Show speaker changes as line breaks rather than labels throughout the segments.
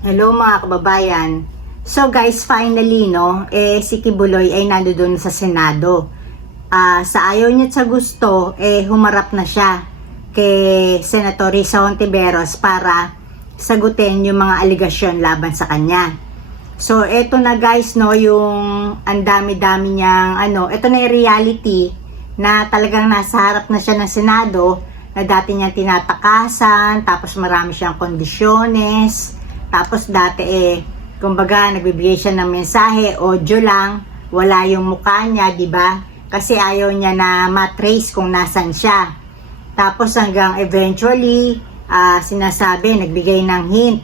Hello mga kababayan. So guys, finally no, eh si Kibuloy ay nandoon sa Senado. Ah, sa ayaw niya sa gusto, eh humarap na siya kay Senator Risa Hontiveros para sagutin yung mga aligasyon laban sa kanya. So eto na guys no, yung ang dami-dami niyang ano, eto na yung reality na talagang nasa harap na siya ng Senado na dati niyang tinatakasan, tapos marami siyang kondisyones, tapos dati eh, kumbaga nagbibigay siya ng mensahe, audio lang, wala yung mukha niya, di ba? Kasi ayaw niya na matrace kung nasan siya. Tapos hanggang eventually, ah, sinasabi, nagbigay ng hint,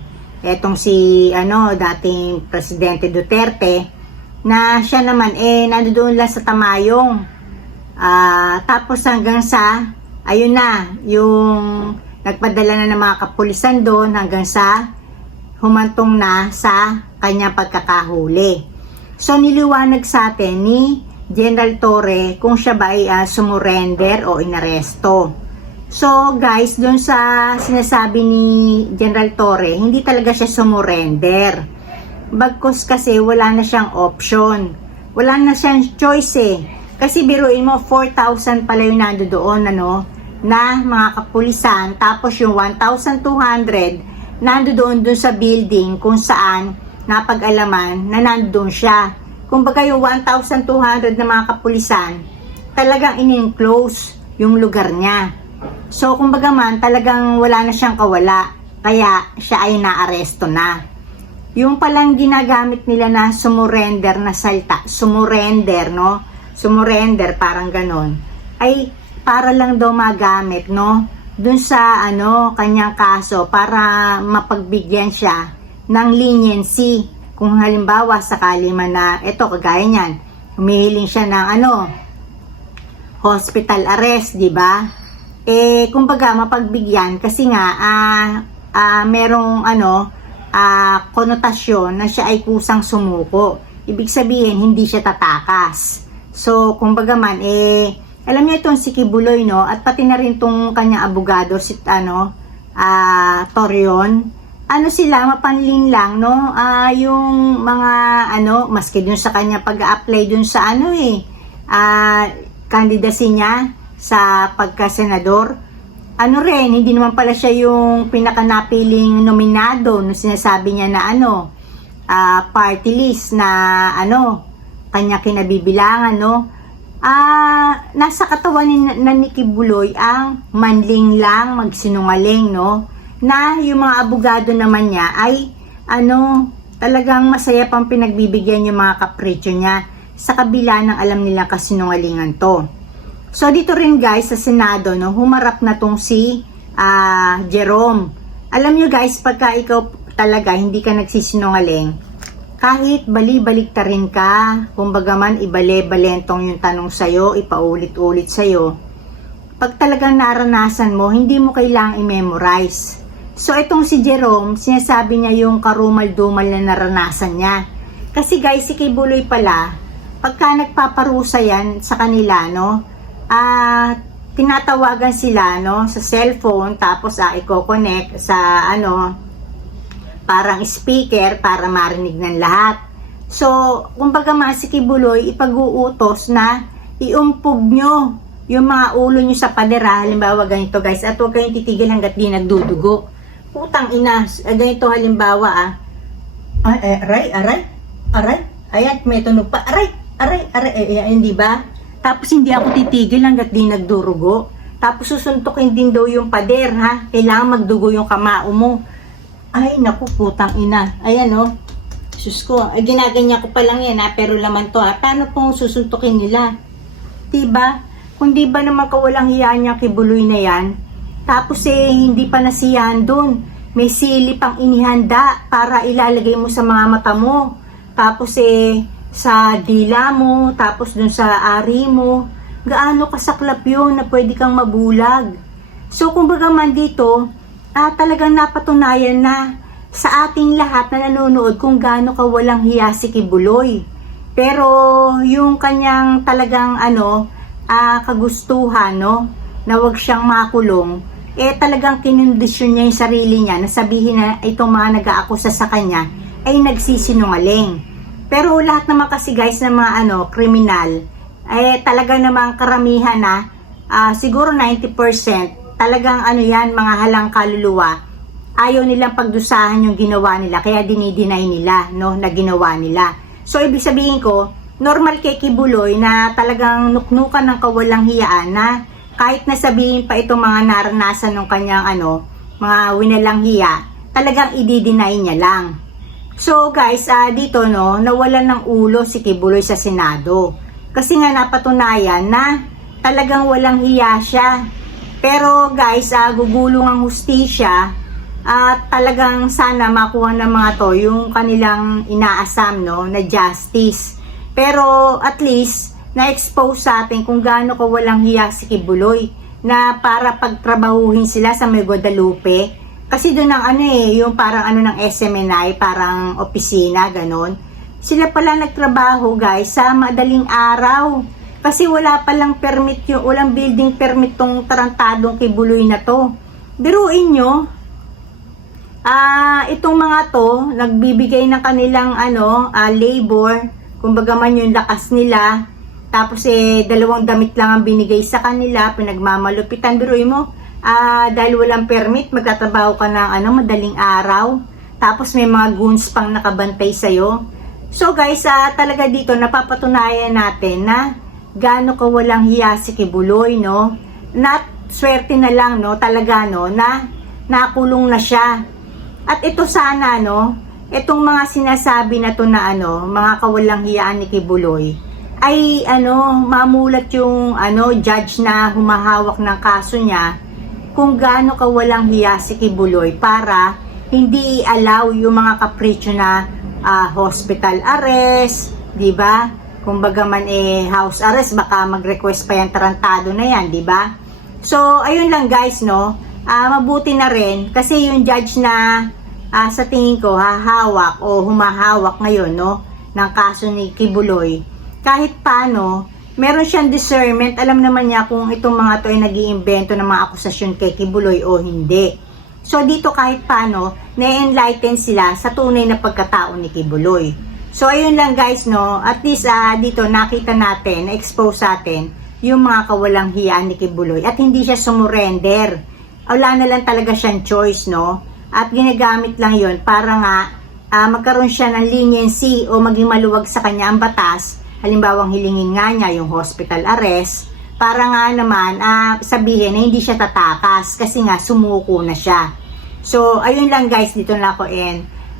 etong si, ano, dating Presidente Duterte, na siya naman, eh, nandoon lang sa Tamayong. Ah, tapos hanggang sa, ayun na, yung nagpadala na ng mga kapulisan doon hanggang sa humantong na sa kanyang pagkakahuli. So niliwanag sa atin ni General Torre kung siya ba ay ah, sumurrender o inaresto. So guys, doon sa sinasabi ni General Torre, hindi talaga siya sumurrender. Bagkus kasi wala na siyang option. Wala na siyang choice eh. Kasi biruin mo, 4,000 pala yung nando doon, ano, na mga kapulisan. Tapos yung 1,200 nando doon doon sa building kung saan napag-alaman na nandoon siya. Kumbaga yung 1,200 na mga kapulisan, talagang in-enclose yung lugar niya. So, kumbaga man, talagang wala na siyang kawala. Kaya siya ay naaresto na. Yung palang ginagamit nila na sumurrender na salta, sumurrender, no? Sumurrender, parang ganon. Ay, para lang daw magamit, no? Dun sa, ano, kanyang kaso, para mapagbigyan siya ng leniency. Kung halimbawa, sakali man na, eto, kagaya niyan, humihiling siya ng, ano, hospital arrest, di ba? Eh, kumbaga, mapagbigyan kasi nga, ah, ah, merong ano, ah, konotasyon na siya ay kusang sumuko. Ibig sabihin, hindi siya tatakas. So, kumbaga man, eh, alam niyo itong si Kibuloy, no? At pati na rin itong kanyang abogado, si, ano, ah, Torion. Ano sila, mapanlin lang, no? Ah, yung mga, ano, maski dun sa kanya pag-apply dun sa, ano eh, ah, candidacy niya sa pagka-senador. Ano rin, hindi naman pala siya yung pinakanapiling nominado no sinasabi niya na ano, ah, party list na ano, kanya kinabibilangan, no? Ah, nasa katawan ni na Nikki Buloy ang manling lang magsinungaling, no? Na yung mga abogado naman niya ay ano, talagang masaya pang pinagbibigyan yung mga kapritsyo niya sa kabila ng alam nilang kasinungalingan to. So dito rin guys sa Senado no, humarap na tong si ah, Jerome. Alam nyo guys, pagka ikaw talaga hindi ka nagsisinungaling, kahit bali-balik ta rin ka, kumbaga man ibale-balentong yung tanong sa'yo, ipaulit-ulit sa'yo, pag talagang naranasan mo, hindi mo kailangang i-memorize. So itong si Jerome, sinasabi niya yung karumal-dumal na naranasan niya. Kasi guys, si Kibuloy pala, pagka nagpaparusa yan sa kanila, no, ah, tinatawagan sila, no, sa cellphone, tapos ah, i-connect sa, ano, parang speaker para marinig ng lahat. So, kumbaga mga si Kibuloy, ipag-uutos na iumpog nyo yung mga ulo nyo sa padera. Halimbawa, ganito guys, at huwag kayong titigil hanggat di nagdudugo. Putang ina, ganito halimbawa ah. Ay, ay, aray, aray, aray, ayan, may tunog pa, aray, aray, aray, eh, eh, hindi ba? Tapos hindi ako titigil hanggat di nagdurugo. Tapos susuntukin din daw yung pader, ha? Kailangan magdugo yung kamao mo. Ay, naku, putang ina. Ayan, oh. Sus ko, ay, ginaganyan ko pa lang yan, ha? Pero laman to, ha? Paano pong susuntukin nila? Diba? Kung di ba naman kawalang hiya niya kibuloy na yan, tapos eh, hindi pa nasiyahan doon. May sili pang inihanda para ilalagay mo sa mga mata mo. Tapos eh, sa dila mo, tapos dun sa ari mo. Gaano kasaklap yun na pwede kang mabulag. So, kumbaga man dito, ah, talagang napatunayan na sa ating lahat na nanonood kung gaano ka walang hiya si Kibuloy. Pero yung kanyang talagang ano, ah, kagustuhan, no, na wag siyang makulong, eh talagang kinondisyon niya yung sarili niya na sabihin na itong mga nag-aakusa sa kanya ay nagsisinungaling. Pero lahat naman kasi guys ng mga ano, kriminal, eh talaga namang karamihan na ah, siguro 90% talagang ano yan, mga halang kaluluwa ayaw nilang pagdusahan yung ginawa nila kaya dinideny nila no na ginawa nila. So ibig sabihin ko normal kay Kibuloy na talagang nuknukan ng kawalang hiyaan na kahit na sabihin pa itong mga naranasan ng kanyang ano mga winalang hiya talagang i-deny niya lang. So guys ah, dito no nawalan ng ulo si Kibuloy sa Senado. Kasi nga napatunayan na talagang walang hiya siya pero guys, ah, gugulong ang hustisya at talagang sana makuha ng mga to yung kanilang inaasam no, na justice. Pero at least na-expose sa atin kung gaano ka walang hiya si Kibuloy na para pagtrabahuhin sila sa may Guadalupe. Kasi doon ang ano eh, yung parang ano ng SMNI, parang opisina, ganon. Sila pala nagtrabaho guys sa madaling araw. Kasi wala palang permit yung, walang building permit tong tarantadong kibuloy na to. Biruin nyo, ah, itong mga to, nagbibigay ng kanilang ano, ah, labor, kumbaga man yung lakas nila, tapos eh, dalawang damit lang ang binigay sa kanila, pinagmamalupitan, biruin mo, ah, dahil walang permit, magtatrabaho ka ng ano, madaling araw, tapos may mga goons pang nakabantay sa'yo. So guys, ah, talaga dito napapatunayan natin na gaano ka walang hiya si Kibuloy, no? Not swerte na lang, no? Talaga, no? Na nakulong na siya. At ito sana, no? Itong mga sinasabi na to na ano, mga kawalang hiyaan ni Kibuloy, ay ano, mamulat yung ano, judge na humahawak ng kaso niya kung gaano kawalang hiya si Kibuloy para hindi i-allow yung mga kapritsyo na ah, hospital arrest, di ba? Kung baga man eh house arrest, baka mag-request pa yung tarantado na yan, di ba? So, ayun lang guys, no? Ah, mabuti na rin kasi yung judge na ah, sa tingin ko hahawak o humahawak ngayon, no? ng kaso ni Kibuloy. Kahit paano, meron siyang discernment, alam naman niya kung itong mga to ay nag iimbento ng mga akusasyon kay Kibuloy o hindi. So dito kahit paano, na-enlighten sila sa tunay na pagkatao ni Kibuloy. So ayun lang guys no, at least ah, dito nakita natin, na-expose natin yung mga kawalang hiyaan ni Kibuloy at hindi siya sumurrender. Wala na lang talaga siyang choice no. At ginagamit lang yon para nga ah, magkaroon siya ng leniency o maging maluwag sa kanya ang batas. Halimbawang hilingin nga niya yung hospital arrest para nga naman ah, sabihin na hindi siya tatakas kasi nga sumuko na siya. So, ayun lang guys, dito na ako and